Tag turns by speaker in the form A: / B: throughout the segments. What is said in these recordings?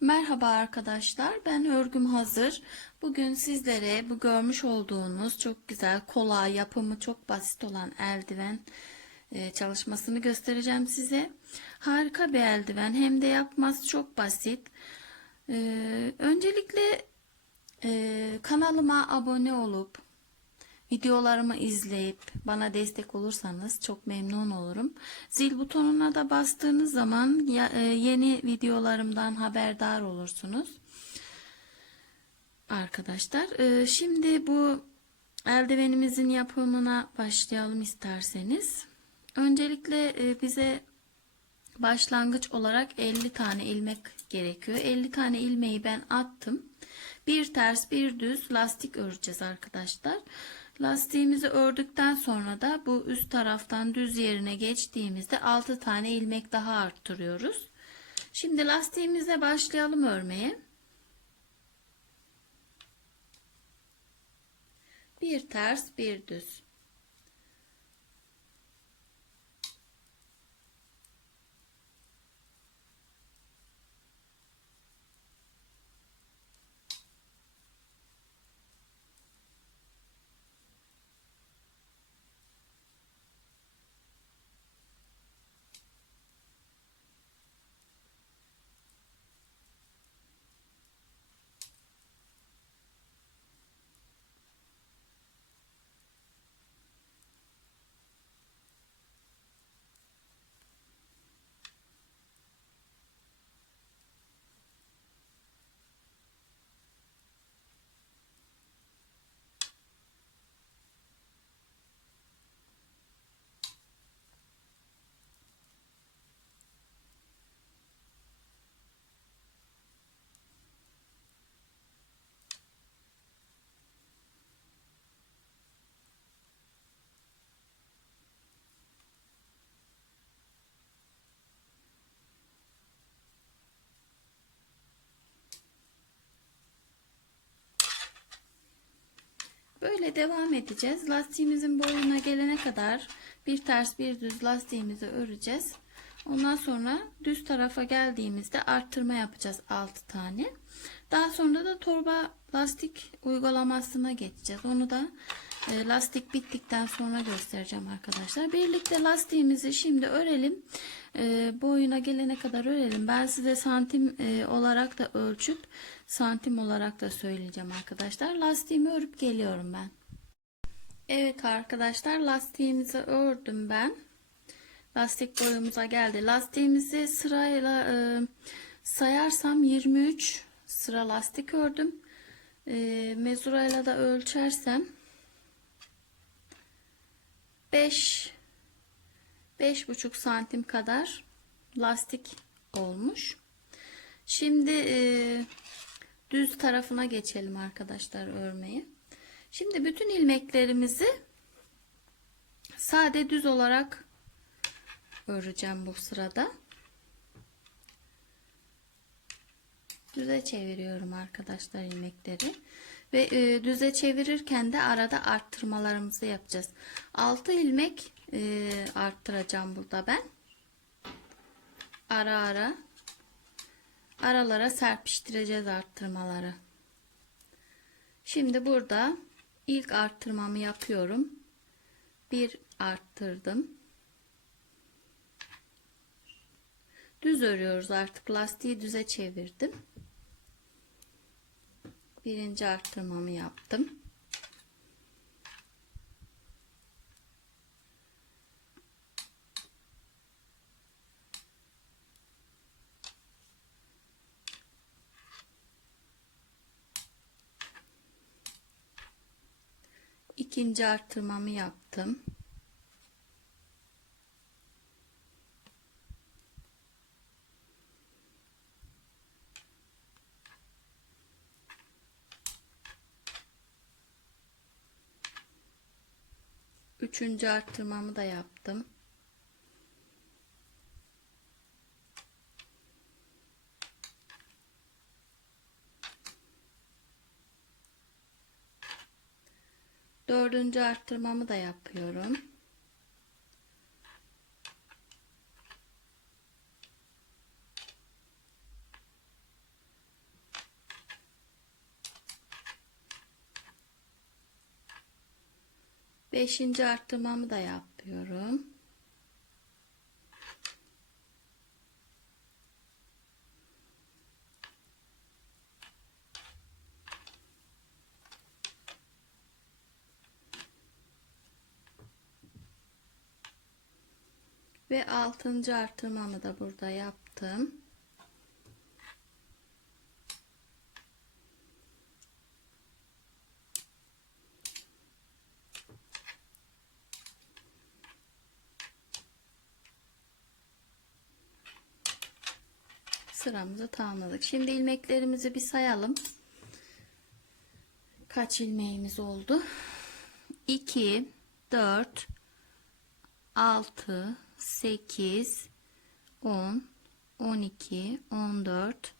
A: Merhaba arkadaşlar, ben örgüm hazır. Bugün sizlere bu görmüş olduğunuz çok güzel, kolay, yapımı çok basit olan eldiven e, çalışmasını göstereceğim size. Harika bir eldiven, hem de yapması çok basit. E, öncelikle e, kanalıma abone olup Videolarımı izleyip bana destek olursanız çok memnun olurum. Zil butonuna da bastığınız zaman e, yeni videolarımdan haberdar olursunuz. Arkadaşlar e, şimdi bu eldivenimizin yapımına başlayalım isterseniz. Öncelikle e, bize başlangıç olarak 50 tane ilmek gerekiyor. 50 tane ilmeği ben attım. Bir ters bir düz lastik öreceğiz arkadaşlar. Lastiğimizi ördükten sonra da bu üst taraftan düz yerine geçtiğimizde 6 tane ilmek daha arttırıyoruz. Şimdi lastiğimize başlayalım örmeye. Bir ters bir düz. Böyle devam edeceğiz. Lastiğimizin boyuna gelene kadar bir ters bir düz lastiğimizi öreceğiz. Ondan sonra düz tarafa geldiğimizde arttırma yapacağız 6 tane. Daha sonra da torba lastik uygulamasına geçeceğiz. Onu da lastik bittikten sonra göstereceğim arkadaşlar. Birlikte lastiğimizi şimdi örelim. E, boyuna gelene kadar örelim. Ben size santim e, olarak da ölçüp santim olarak da söyleyeceğim arkadaşlar. Lastiğimi örüp geliyorum ben. Evet arkadaşlar lastiğimizi ördüm ben. Lastik boyumuza geldi. Lastiğimizi sırayla e, sayarsam 23 sıra lastik ördüm. E, mezurayla da ölçersem 5 5,5 santim kadar lastik olmuş. Şimdi e, düz tarafına geçelim arkadaşlar örmeye. Şimdi bütün ilmeklerimizi sade düz olarak öreceğim bu sırada. Düze çeviriyorum arkadaşlar ilmekleri. Ve e, düze çevirirken de arada arttırmalarımızı yapacağız. 6 ilmek e, arttıracağım burada ben. Ara ara aralara serpiştireceğiz arttırmaları. Şimdi burada ilk arttırmamı yapıyorum. Bir arttırdım. Düz örüyoruz artık lastiği düze çevirdim. Birinci arttırmamı yaptım. ikinci arttırmamı yaptım. Üçüncü arttırmamı da yaptım. Dördüncü arttırmamı da yapıyorum. Beşinci arttırmamı da yapıyorum. Ve altıncı artırmamı da burada yaptım. Sıramızı tamamladık. Şimdi ilmeklerimizi bir sayalım. Kaç ilmeğimiz oldu? 2 4 6 8 10 12 14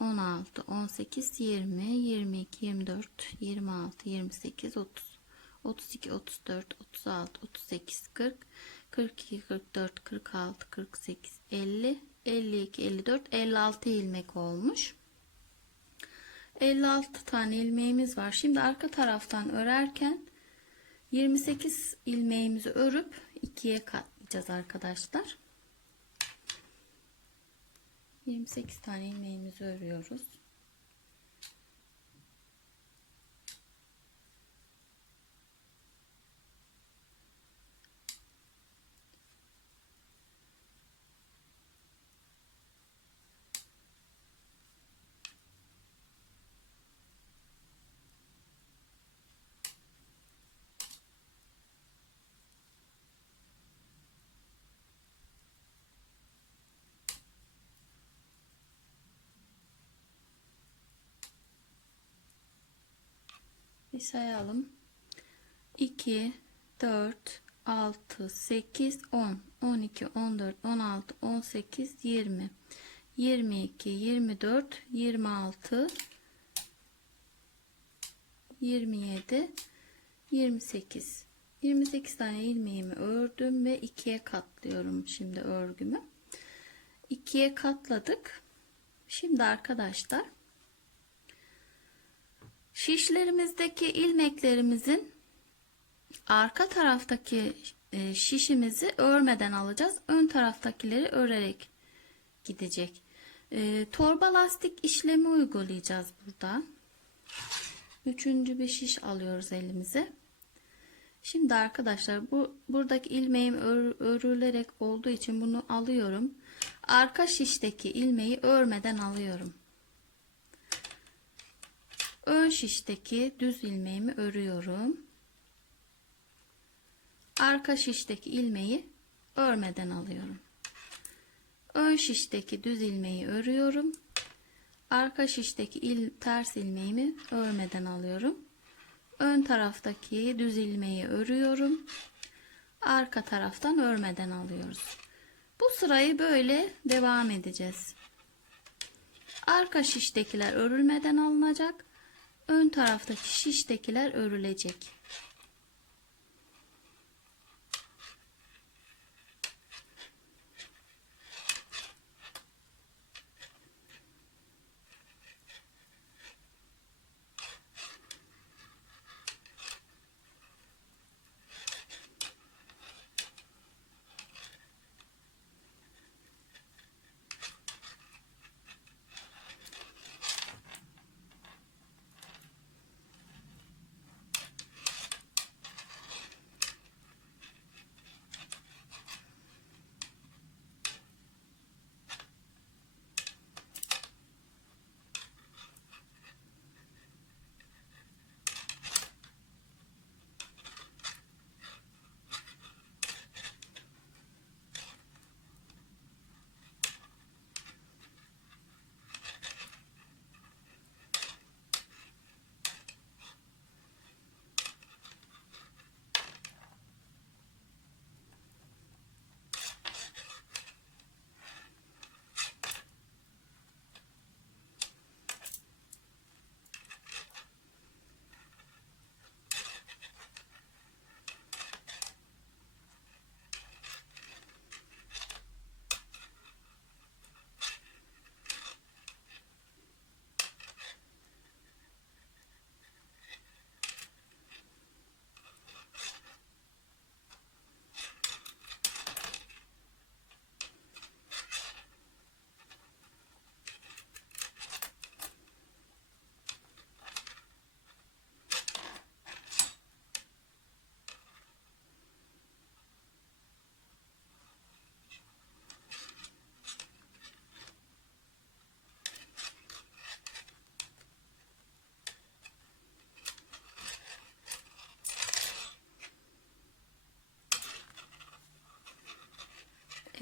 A: 16 18 20 22 24 26 28 30 32 34 36 38 40 42 44 46 48 50 52 54 56 ilmek olmuş. 56 tane ilmeğimiz var. Şimdi arka taraftan örerken 28 ilmeğimizi örüp ikiye katlayacağız arkadaşlar. 28 tane ilmeğimizi örüyoruz sayalım. 2, 4, 6, 8, 10, 12, 14, 16, 18, 20, 22, 24, 26, 27, 28. 28 tane ilmeğimi ördüm ve ikiye katlıyorum şimdi örgümü. İkiye katladık. Şimdi arkadaşlar Şişlerimizdeki ilmeklerimizin arka taraftaki e, şişimizi örmeden alacağız. Ön taraftakileri örerek gidecek. E, torba lastik işlemi uygulayacağız burada. Üçüncü bir şiş alıyoruz elimize. Şimdi arkadaşlar bu buradaki ilmeğim ör, örülerek olduğu için bunu alıyorum. Arka şişteki ilmeği örmeden alıyorum. Ön şişteki düz ilmeğimi örüyorum. Arka şişteki ilmeği örmeden alıyorum. Ön şişteki düz ilmeği örüyorum. Arka şişteki il, ters ilmeğimi örmeden alıyorum. Ön taraftaki düz ilmeği örüyorum. Arka taraftan örmeden alıyoruz. Bu sırayı böyle devam edeceğiz. Arka şiştekiler örülmeden alınacak ön taraftaki şiştekiler örülecek.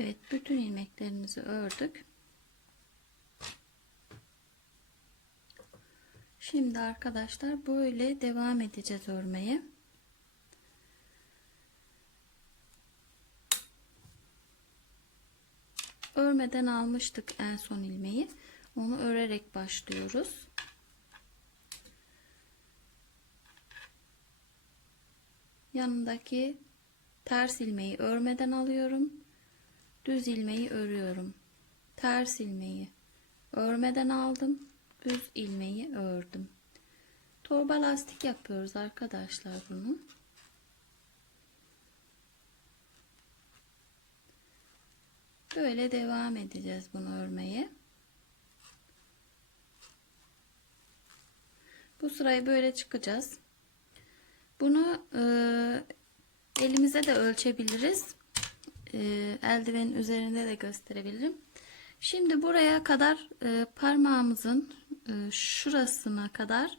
A: Evet bütün ilmeklerimizi ördük. Şimdi arkadaşlar böyle devam edeceğiz örmeye. Örmeden almıştık en son ilmeği. Onu örerek başlıyoruz. Yanındaki ters ilmeği örmeden alıyorum. Düz ilmeği örüyorum. Ters ilmeği örmeden aldım. Düz ilmeği ördüm. Torba lastik yapıyoruz arkadaşlar bunu. Böyle devam edeceğiz bunu örmeye. Bu sırayı böyle çıkacağız. Bunu e, elimize de ölçebiliriz. E, eldivenin üzerinde de gösterebilirim. Şimdi buraya kadar e, parmağımızın e, şurasına kadar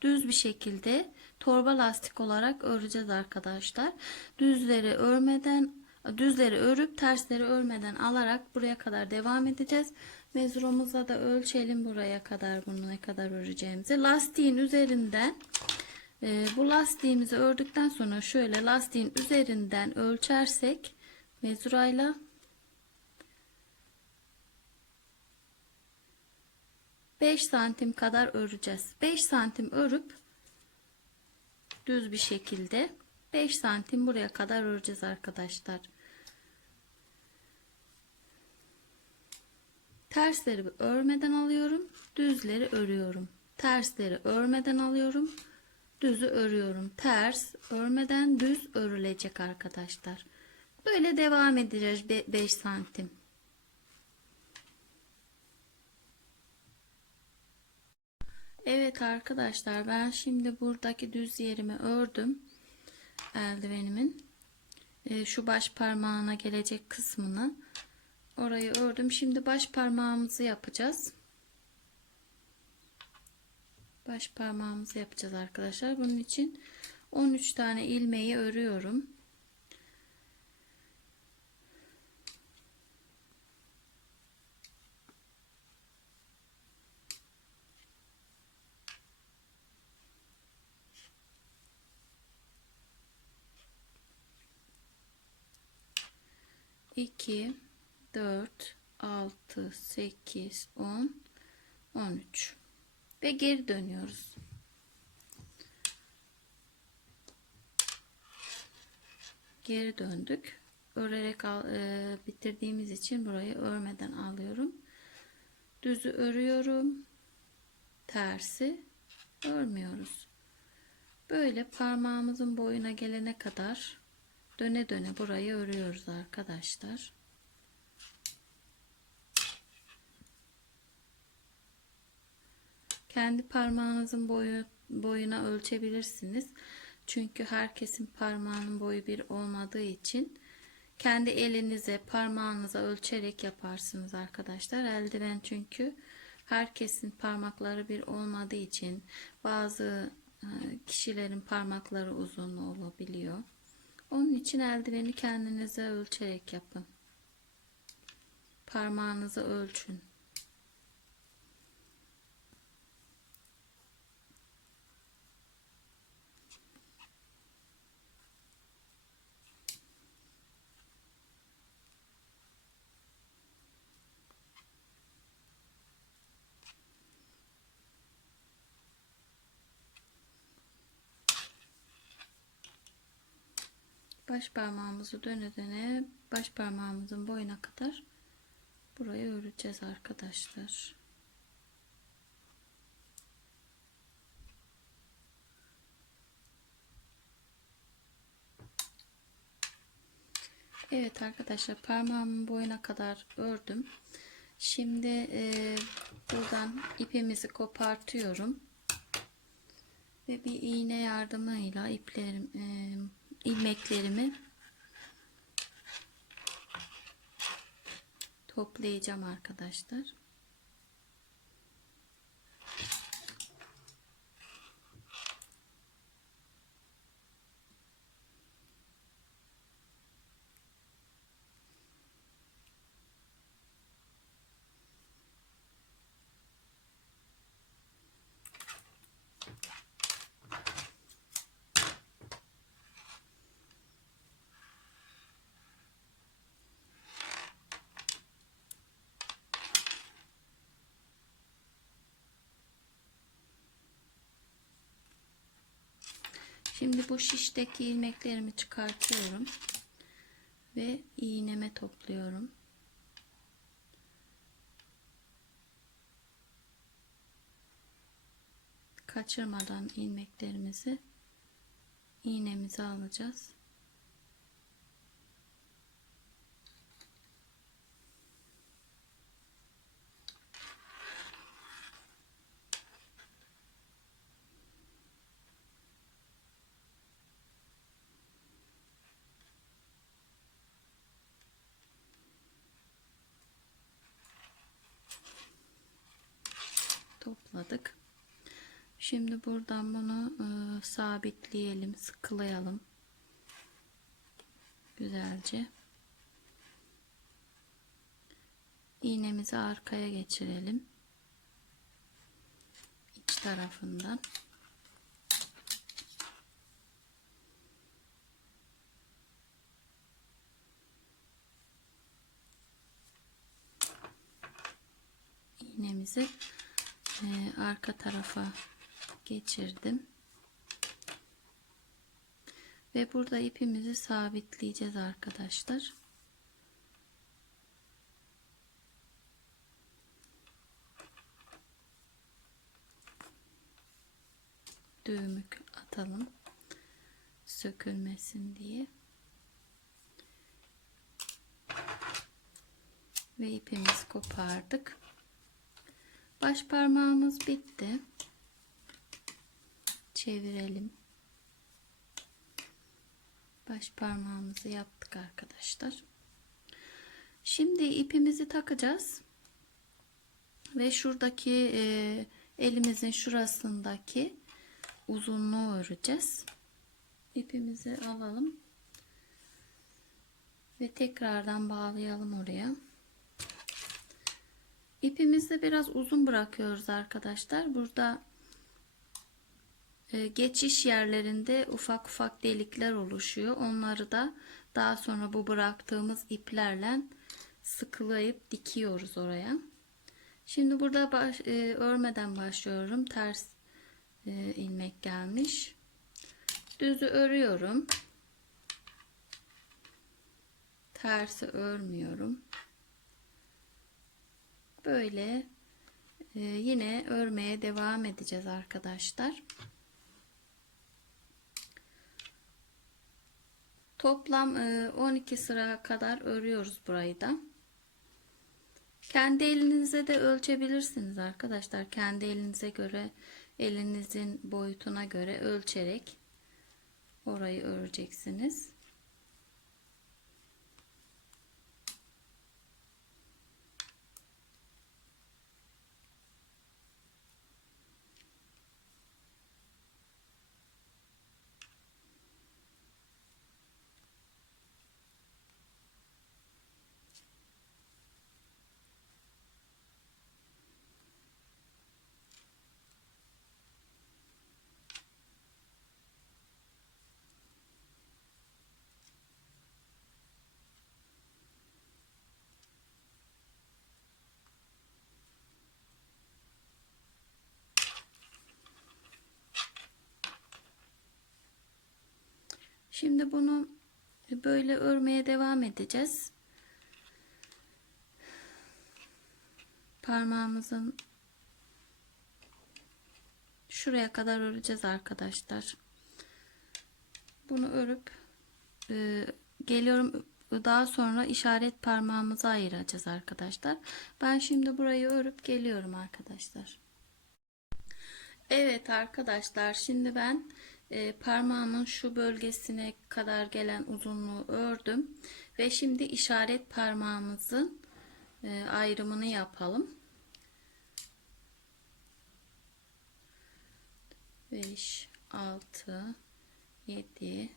A: düz bir şekilde torba lastik olarak öreceğiz arkadaşlar. Düzleri örmeden düzleri örüp tersleri örmeden alarak buraya kadar devam edeceğiz. Mezurumuzla da ölçelim buraya kadar bunu ne kadar öreceğimizi. Lastiğin üzerinden e, bu lastiğimizi ördükten sonra şöyle lastiğin üzerinden ölçersek mezurayla beş santim kadar öreceğiz. 5 santim örüp düz bir şekilde 5 santim buraya kadar öreceğiz arkadaşlar. Tersleri örmeden alıyorum. Düzleri örüyorum. Tersleri örmeden alıyorum. Düzü örüyorum. Ters örmeden düz örülecek arkadaşlar. Böyle devam edeceğiz 5 santim. Evet arkadaşlar ben şimdi buradaki düz yerimi ördüm. Eldivenimin. Ee, şu baş parmağına gelecek kısmını orayı ördüm. Şimdi baş parmağımızı yapacağız. Baş parmağımızı yapacağız arkadaşlar. Bunun için 13 tane ilmeği örüyorum. 2 4 6 8 10 13 ve geri dönüyoruz. Geri döndük. Örerek al, e, bitirdiğimiz için burayı örmeden alıyorum. Düzü örüyorum. Tersi örmüyoruz. Böyle parmağımızın boyuna gelene kadar döne döne burayı örüyoruz arkadaşlar. Kendi parmağınızın boyu, boyuna ölçebilirsiniz. Çünkü herkesin parmağının boyu bir olmadığı için kendi elinize parmağınıza ölçerek yaparsınız arkadaşlar. Eldiven çünkü herkesin parmakları bir olmadığı için bazı e, kişilerin parmakları uzun olabiliyor. Onun için eldiveni kendinize ölçerek yapın. Parmağınızı ölçün. Baş parmağımızı döne döne baş parmağımızın boyuna kadar burayı öreceğiz arkadaşlar. Evet arkadaşlar parmağımın boyuna kadar ördüm. Şimdi e, buradan ipimizi kopartıyorum. Ve bir iğne yardımıyla iplerim e, ilmeklerimi toplayacağım arkadaşlar. Bu şişteki ilmeklerimi çıkartıyorum ve iğneme topluyorum. Kaçırmadan ilmeklerimizi iğnemize alacağız. topladık. Şimdi buradan bunu e, sabitleyelim, sıkılayalım. Güzelce. İğnemizi arkaya geçirelim. İç tarafından. iğnemizi e, arka tarafa geçirdim. Ve burada ipimizi sabitleyeceğiz arkadaşlar. Düğümük atalım. Sökülmesin diye. Ve ipimizi kopardık. Baş parmağımız bitti. Çevirelim. Baş parmağımızı yaptık arkadaşlar. Şimdi ipimizi takacağız. Ve şuradaki e, elimizin şurasındaki uzunluğu öreceğiz. İpimizi alalım. Ve tekrardan bağlayalım oraya. İpimizi biraz uzun bırakıyoruz arkadaşlar. Burada geçiş yerlerinde ufak ufak delikler oluşuyor. Onları da daha sonra bu bıraktığımız iplerle sıkılayıp dikiyoruz oraya. Şimdi burada baş, e, örmeden başlıyorum. Ters e, ilmek gelmiş. Düzü örüyorum. Tersi örmüyorum. Böyle e, yine örmeye devam edeceğiz arkadaşlar. Toplam e, 12 sıra kadar örüyoruz burayı da. Kendi elinize de ölçebilirsiniz arkadaşlar. Kendi elinize göre elinizin boyutuna göre ölçerek orayı öreceksiniz. Şimdi bunu böyle örmeye devam edeceğiz. Parmağımızın şuraya kadar öreceğiz arkadaşlar. Bunu örüp e, geliyorum daha sonra işaret parmağımızı ayıracağız arkadaşlar. Ben şimdi burayı örüp geliyorum arkadaşlar. Evet arkadaşlar şimdi ben e, parmağımın şu bölgesine kadar gelen uzunluğu ördüm ve şimdi işaret parmağımızın e, ayrımını yapalım. 5 6 7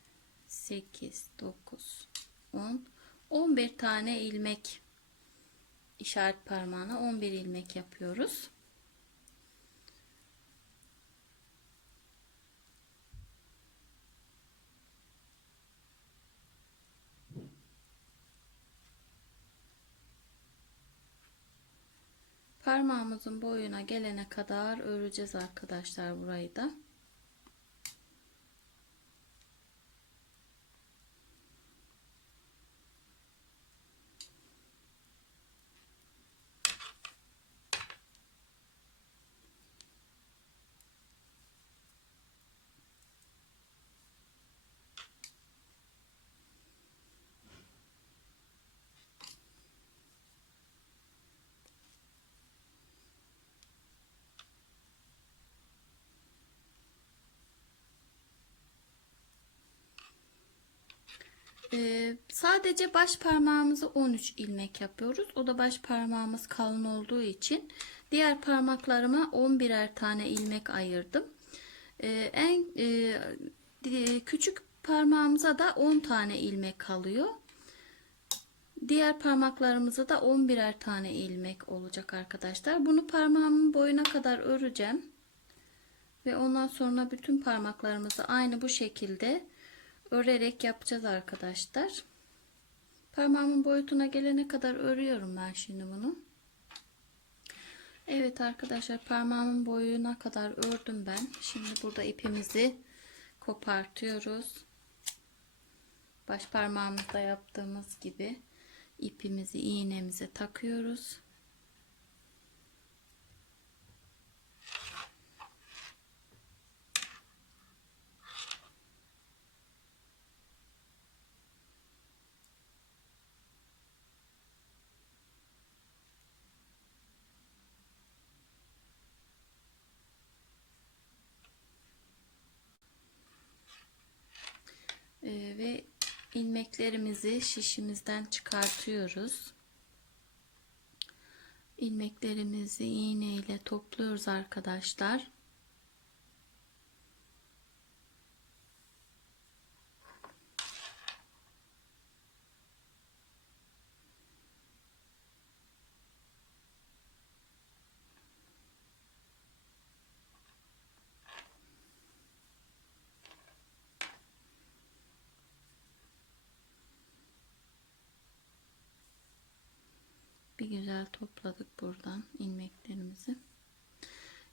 A: 8 9 10 11 tane ilmek işaret parmağına 11 ilmek yapıyoruz Parmağımızın boyuna gelene kadar öreceğiz arkadaşlar burayı da. Ee, sadece baş parmağımızı 13 ilmek yapıyoruz. O da baş parmağımız kalın olduğu için diğer parmaklarıma 11'er tane ilmek ayırdım. Ee, en e, küçük parmağımıza da 10 tane ilmek kalıyor. Diğer parmaklarımıza da 11'er tane ilmek olacak arkadaşlar. Bunu parmağımın boyuna kadar öreceğim. Ve ondan sonra bütün parmaklarımızı aynı bu şekilde örerek yapacağız arkadaşlar. Parmağımın boyutuna gelene kadar örüyorum ben şimdi bunu. Evet arkadaşlar parmağımın boyuna kadar ördüm ben. Şimdi burada ipimizi kopartıyoruz. Baş parmağımızda yaptığımız gibi ipimizi iğnemize takıyoruz. Ee, ve ilmeklerimizi şişimizden çıkartıyoruz. İlmeklerimizi iğne ile topluyoruz arkadaşlar. Bir güzel topladık buradan ilmeklerimizi.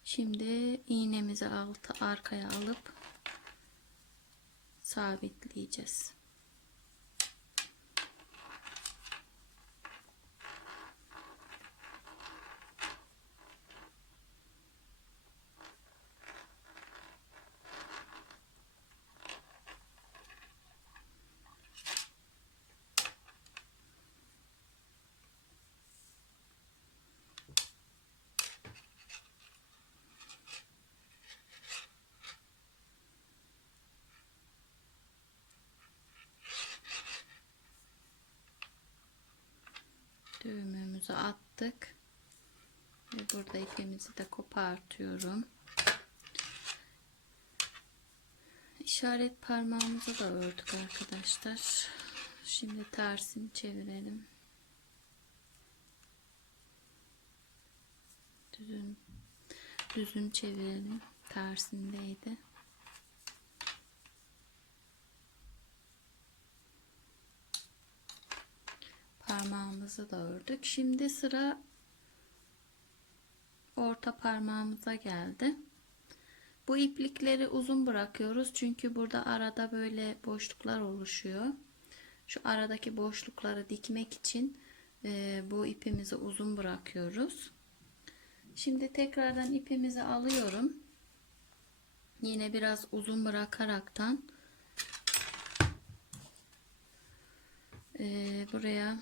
A: Şimdi iğnemizi altı arkaya alıp sabitleyeceğiz. Düğümümüzü attık. Ve burada kopartıyorum. İşaret parmağımızı da ördük arkadaşlar. Şimdi tersini çevirelim. Düzün düzün çevirelim. Tersindeydi. parmağımızı da ördük. Şimdi sıra orta parmağımıza geldi. Bu iplikleri uzun bırakıyoruz. Çünkü burada arada böyle boşluklar oluşuyor. Şu aradaki boşlukları dikmek için e, bu ipimizi uzun bırakıyoruz. Şimdi tekrardan ipimizi alıyorum. Yine biraz uzun bırakaraktan e, buraya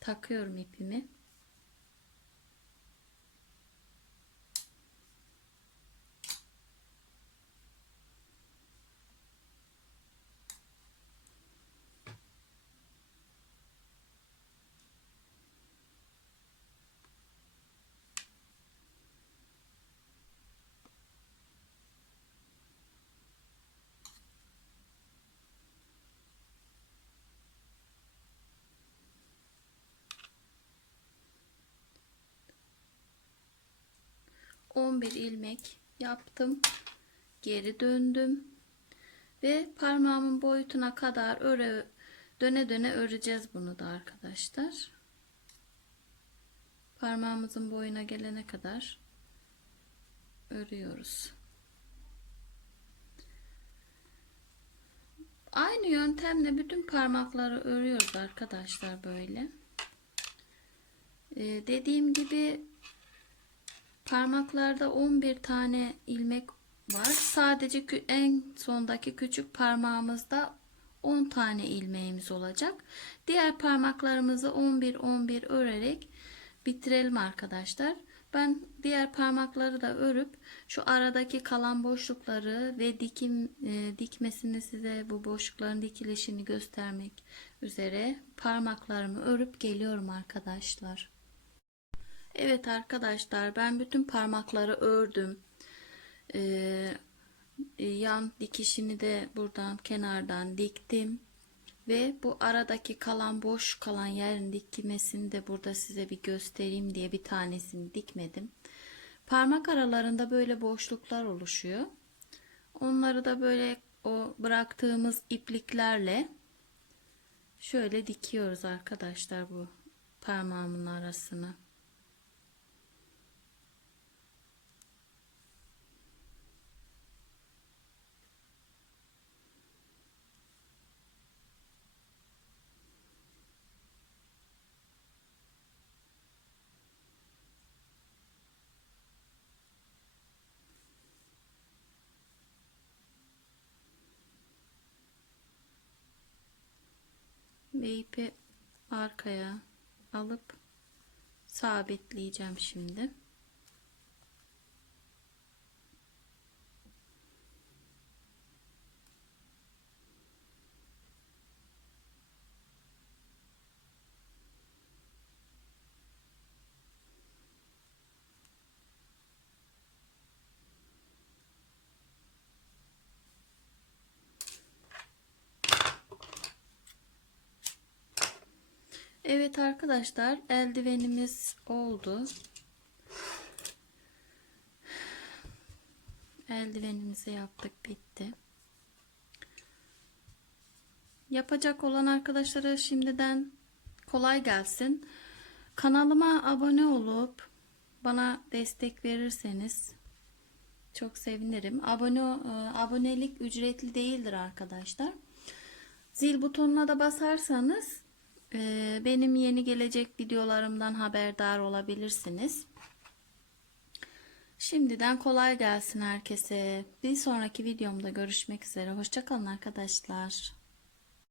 A: takıyorum ipimi. On bir ilmek yaptım. Geri döndüm. Ve parmağımın boyutuna kadar öre döne döne öreceğiz bunu da arkadaşlar. Parmağımızın boyuna gelene kadar örüyoruz. Aynı yöntemle bütün parmakları örüyoruz arkadaşlar böyle. Ee, dediğim gibi parmaklarda 11 tane ilmek var. Sadece en sondaki küçük parmağımızda 10 tane ilmeğimiz olacak. Diğer parmaklarımızı 11 11 örerek bitirelim arkadaşlar. Ben diğer parmakları da örüp şu aradaki kalan boşlukları ve dikim e, dikmesini size bu boşlukların dikilişini göstermek üzere parmaklarımı örüp geliyorum arkadaşlar. Evet arkadaşlar ben bütün parmakları ördüm. Ee, yan dikişini de buradan kenardan diktim. Ve bu aradaki kalan boş kalan yerin dikmesini de burada size bir göstereyim diye bir tanesini dikmedim. Parmak aralarında böyle boşluklar oluşuyor. Onları da böyle o bıraktığımız ipliklerle şöyle dikiyoruz arkadaşlar bu parmağımın arasını. Ve ipi arkaya alıp sabitleyeceğim şimdi. Evet arkadaşlar eldivenimiz oldu. Eldivenimizi yaptık bitti. Yapacak olan arkadaşlara şimdiden kolay gelsin. Kanalıma abone olup bana destek verirseniz çok sevinirim. Abone e, abonelik ücretli değildir arkadaşlar. Zil butonuna da basarsanız benim yeni gelecek videolarımdan haberdar olabilirsiniz. Şimdiden kolay gelsin herkese. Bir sonraki videomda görüşmek üzere. Hoşçakalın arkadaşlar.